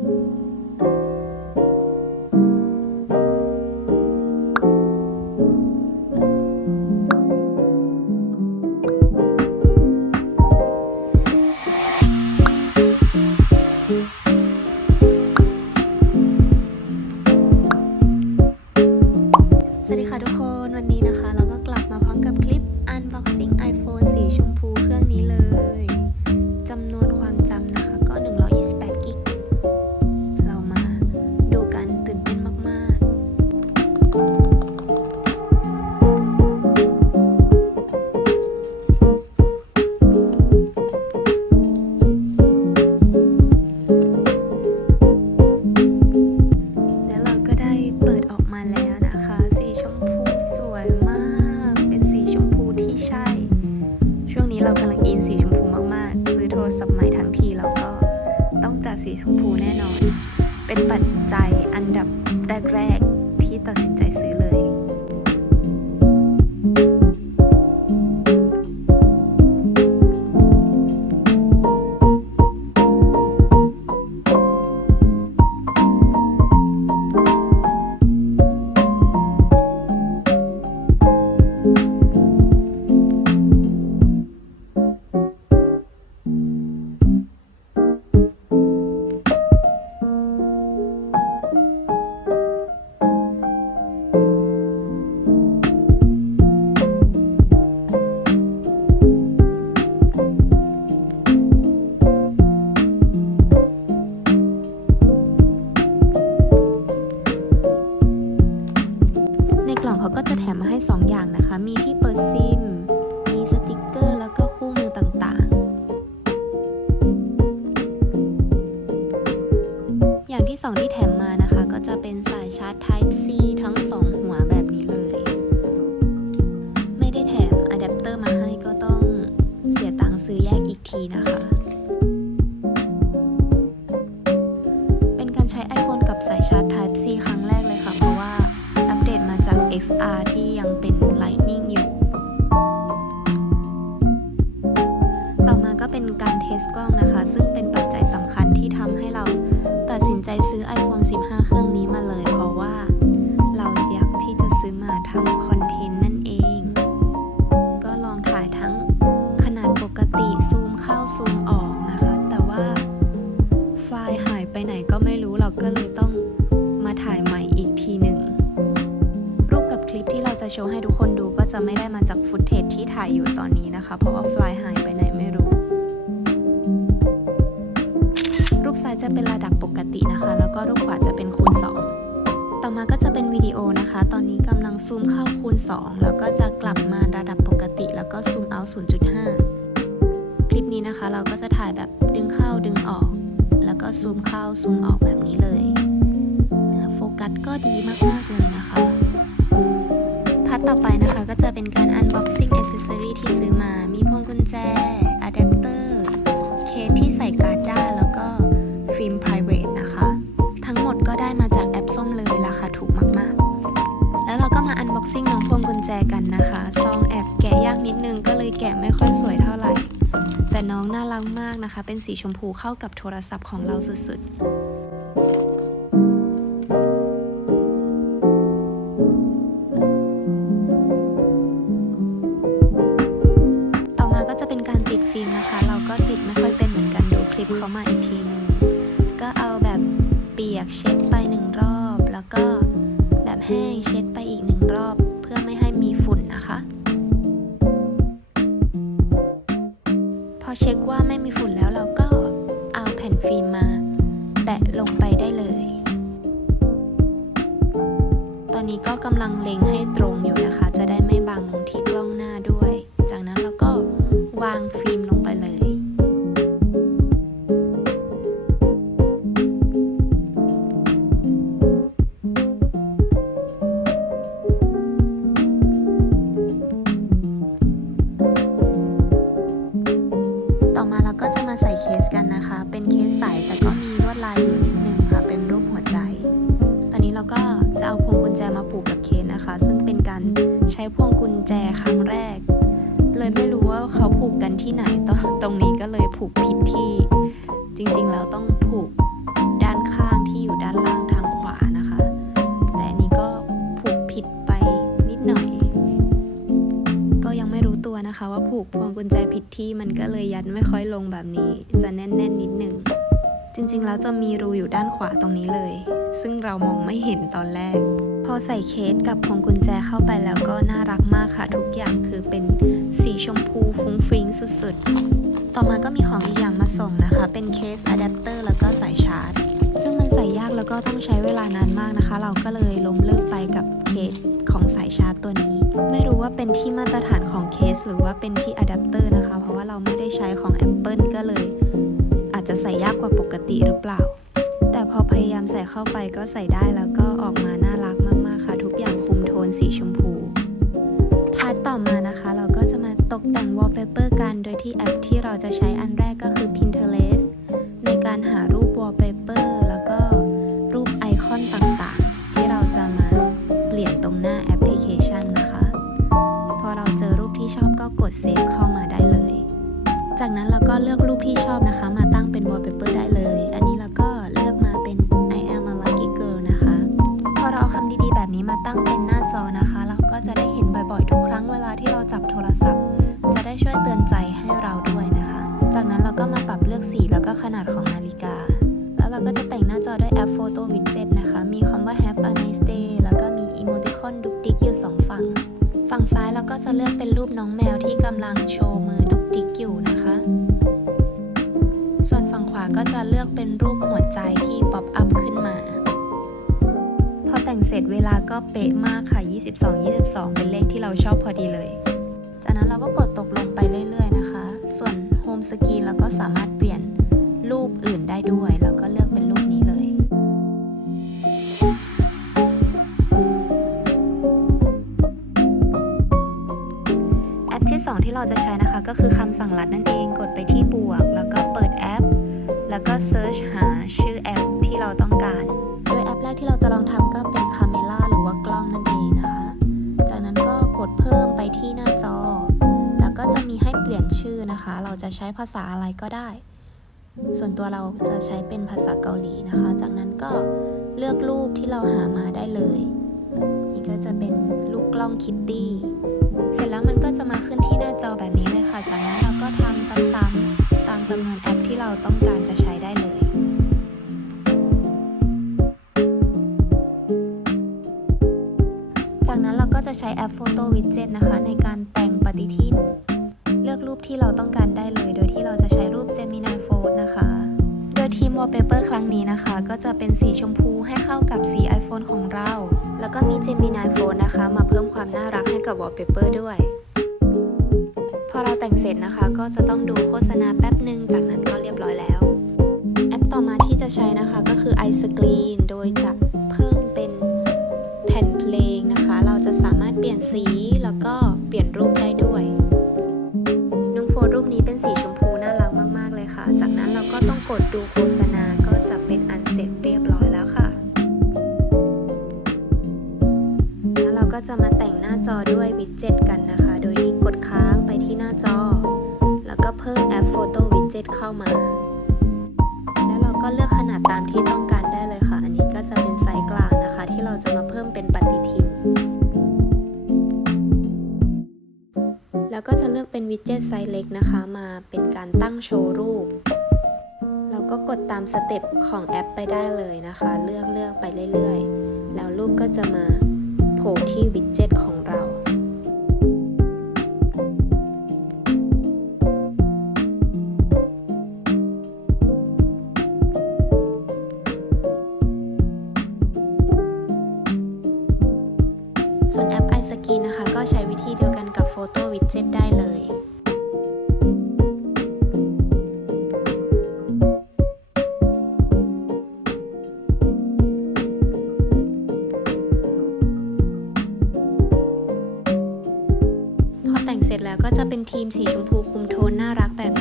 สวัสดีค่ะทุกคนวันนี้นะำลังอินสีชมพูมากๆ ซื้อโทรศัพท์ใหม่ทั้งทีเราก็ต้องจัดสีชมพูแน่นอน เป็นปัจจัยอันดับ อย่างนะคะ มีที่เปิดซิม มีสติกเกอร์ แล้วก็คู่มือต่างๆ อย่างที่ 2 ที่แถมมานะคะ ก็จะเป็นสายชาร์จ Type C ทั้ง 2 หัวแบบนี้เลย ไม่ได้แถมอะแดปเตอร์มาให้ก็ต้องเสียตังค์ซื้อแยกอีกทีนะคะ สินใจซื้อ iPhone 15 เครื่องนี้มาเลย เพราะว่าเราอยากที่จะซื้อมาทำคอนเทนต์นั่นเอง ก็ลองถ่ายทั้งขนาดปกติซูมเข้าซูมออกนะคะ แต่ว่าไฟล์หายไปไหนก็ไม่รู้เราก็เลยต้องมาถ่ายใหม่อีกทีหนึ่ง รูปกับคลิปที่เราจะโชว์ให้ทุกคนดูก็จะไม่ได้มาจากฟุตเทจที่ถ่ายอยู่ตอนนี้นะคะ เพราะว่าไฟล์หายไปไหนไม่รู้ ซ้ายจะเป็นระดับปกตินะคะ แล้วก็รูปขวาจะเป็นคูณ 2 ต่อมาก็จะเป็นวิดีโอนะคะ ตอนนี้กำลังซูมเข้าคูณ 2 แล้วก็จะกลับมาระดับปกติ แล้วก็ซูมเอา 0.5 คลิปนี้นะคะ เราก็จะถ่ายแบบดึงเข้าดึงออก แล้วก็ซูมเข้าซูมออกแบบนี้เลยโฟกัสก็ดีมากๆเลยนะคะพาร์ทต่อไปนะคะก็จะเป็นการ unboxing accessory ที่ซื้อมา มีพวงกุญแจ น่ารักมากนะคะ เป็นสีชมพูเข้ากับโทรศัพท์ของเราสุดๆต่อมาก็จะเป็นการติดฟิล์มนะคะเราก็ติดไม่ค่อยเป็นเหมือนกันดูคลิปเขามาอีกทีนึงก็เอาแบบเปียกเช็ดไปหนึ่งรอบ แล้วก็แบบแห้งเช็ด เช็คว่าไม่มีฝุ่นแล้วเราก็เอาแผ่นฟิล์มมา แปะลงไปได้เลย ตอนนี้ก็กำลังเล็งให้ต ใส่เคสกันนะคะ เป็นเคสใสแต่ก็มีลวดลายอยู่นิดนึงค่ะ เป็นรูปหัวใจ ตอนนี้เราก็จะเอาพวงกุญแจมาผูกกับเคสนะคะ ซึ่งเป็นการใช้พวงกุญแจครั้งแรก เลยไม่รู้ว่าเขาผูกกันที่ไหนตรงตรงนี้ก็เลยผูกผิดที่ จริงๆแล้วต้องผูกด้านข้างที่อยู่ด้านล่างทาง นะคะ ว่าผูกพวงกุญแจผิดที่มันก็เลยยัดไม่ค่อยลงแบบนี้ จะแน่นๆนิดหนึ่งจริงๆ แล้วจะมีรูอยู่ด้านขวาตรงนี้เลย ซึ่งเรามองไม่เห็นตอนแรก พอใส่เคสกับพวงกุญแจเข้าไปแล้วก็น่ารักมากค่ะ ทุกอย่างคือเป็นสีชมพูฟุ้งฟริ้งสุดๆ ต่อมาก็มีของอีกอย่างมาส่งนะคะ เป็นเคสอะแดปเตอร์แล้วก็สายชาร์จ ซึ่งมันใส่ยากแล้วก็ต้องใช้เวลานานมากนะคะ เราก็เลยล้มเลิกไปกับ เคสของสายชาร์จตัวนี้ ไม่รู้ว่าเป็นที่มาตรฐานของเคส หรือว่าเป็นที่อะแดปเตอร์นะคะ เพราะว่าเราไม่ได้ใช้ของ Apple ก็เลย อาจจะใส่ยากกว่าปกติหรือเปล่า แต่พอพยายามใส่เข้าไปก็ใส่ได้แล้วก็ออกมาน่ารักมาก ๆ ค่ะ ทุกอย่างคุมโทนสีชมพูพาร์ทต่อมานะคะ เราก็จะมาตกแต่งวอลเปเปอร์กัน โดยที่แอปที่เราจะใช้อันแรกก็คือ Pinterest ในการหารูปวอลเป เซฟเข้ามาได้เลย จากนั้นเราก็เลือกรูปที่ชอบนะคะ มาตั้งเป็นวอลเปเปอร์ได้เลย อันนี้เราก็เลือกมาเป็น I am a lucky girl นะคะ พอเราเอาคำดีๆ แบบนี้มาตั้งเป็นหน้าจอนะคะ เราก็จะได้เห็นบ่อยๆ ทุกครั้งเวลาที่เราจับโทรศัพท์ จะได้ช่วยเตือนใจให้เราด้วยนะคะ จากนั้นเราก็มาปรับเลือกสีแล้วก็ขนาดของนาฬิกา แล้วเราก็จะแต่งหน้าจอด้วยแอป Photo Widget นะคะ มีคำว่า Have a nice day แล้วก็มีอีโมติคอนดุกดิกอยู่สองฝั่ง ฝั่งซ้ายเราก็จะเลือกเป็นรูปน้อง ที่กำลังโชว์มือดุกดิกอยู่นะคะ ส่วนฝั่งขวาก็จะเลือกเป็นรูปหัวใจที่ป๊อปอัพขึ้นมา พอแต่งเสร็จเวลาก็เป๊ะมากค่ะ 22 22 เป็นเลขที่เราชอบพอดีเลย จากนั้นเราก็กดตกลงไปเรื่อยๆนะคะ ส่วนโฮมสกรีนเราก็สามารถเปลี่ยนรูปอื่นได้ด้วย แล้วก็เลือก เราจะใช้นะคะก็คือคำสั่งลัดนั่นเองกดไปที่บวก แล้วก็เปิดแอป แล้วก็เซิร์ชหาชื่อแอปที่เราต้องการ โดยแอปแรกที่เราจะลองทำก็เป็น Camera หรือว่ากล้องนั่นเองนะคะ จากนั้นก็กดเพิ่มไปที่หน้าจอ แล้วก็จะมีให้เปลี่ยนชื่อนะคะ เราจะใช้ภาษาอะไรก็ได้ ส่วนตัวเราจะใช้เป็นภาษาเกาหลีนะคะ จากนั้นก็เลือกรูปที่เราหามาได้เลย นี่ก็จะเป็นลูกกล้องคิตตี้ เสร็จแล้วมันก็จะมาขึ้นที่หน้าจอแบบนี้เลยค่ะ จากนั้นเราก็ทำซ้ำๆตามจำนวนแอปที่เราต้องการจะใช้ได้เลยจากนั้นเราก็จะใช้แอป Photo Widget นะคะ ในการแต่งปฏิทิน เลือกรูปที่เราต้องการได้เลย โดยที่เราจะใช้รูป Gemini Fold นะคะ โดยทีม Wallpaper ครั้งนี้นะคะ ก็จะเป็นสีชมพูให้เข้ากับสี iPhone ของเรา แล้วก็มี Gemini Fold นะคะ มาเพิ่มความน่ารักให้ กับ Wallpaper ด้วย พอเราแต่งเสร็จนะคะก็จะต้องดูโฆษณาแป๊บหนึ่งจากนั้นก็เรียบร้อยแล้ว แอปต่อมาที่จะใช้นะคะก็คือ iScreen โดยจะเพิ่มเป็นแผ่นเพลงนะคะ เราจะสามารถเปลี่ยนสีแล้วก็เปลี่ยนรูปได้ด้วยน้องโฟรูปนี้เป็นสีชมพูน่ารักมากๆเลยค่ะ จากนั้นเราก็ต้องกดดูโฆษณาก็จะเป็นอันเสร็จเรียบร้อยแล้วค่ะ แล้วเราก็จะมาแต่ง อด้วยวิดเจ็ตกันนะคะ โดยที่กดค้างไปที่หน้าจอ แล้วก็เพิ่มแอป Photo Widget เข้ามา แล้วเราก็เลือกขนาดตามที่ต้องการได้เลยค่ะ อันนี้ก็จะเป็นไซส์กลางนะคะ ที่เราจะมาเพิ่มเป็นปฏิทิน แล้วก็จะเลือกเป็นวิดเจ็ตไซส์เล็กนะคะ มาเป็นการตั้งโชว์รูปเราก็กดตามสเต็ปของแอปไปได้เลยนะคะ เลือกเลือกไปเรื่อยๆ แล้วรูปก็จะมาโผล่ที่วิดเจ็ตของ ก็ใช้วิธีเดียวกันกับ Photo Widget ได้เลยพอแต่งเสร็จแล้วก็จะเป็นทีมสีชมพูคุมโทนน่ารักแบบ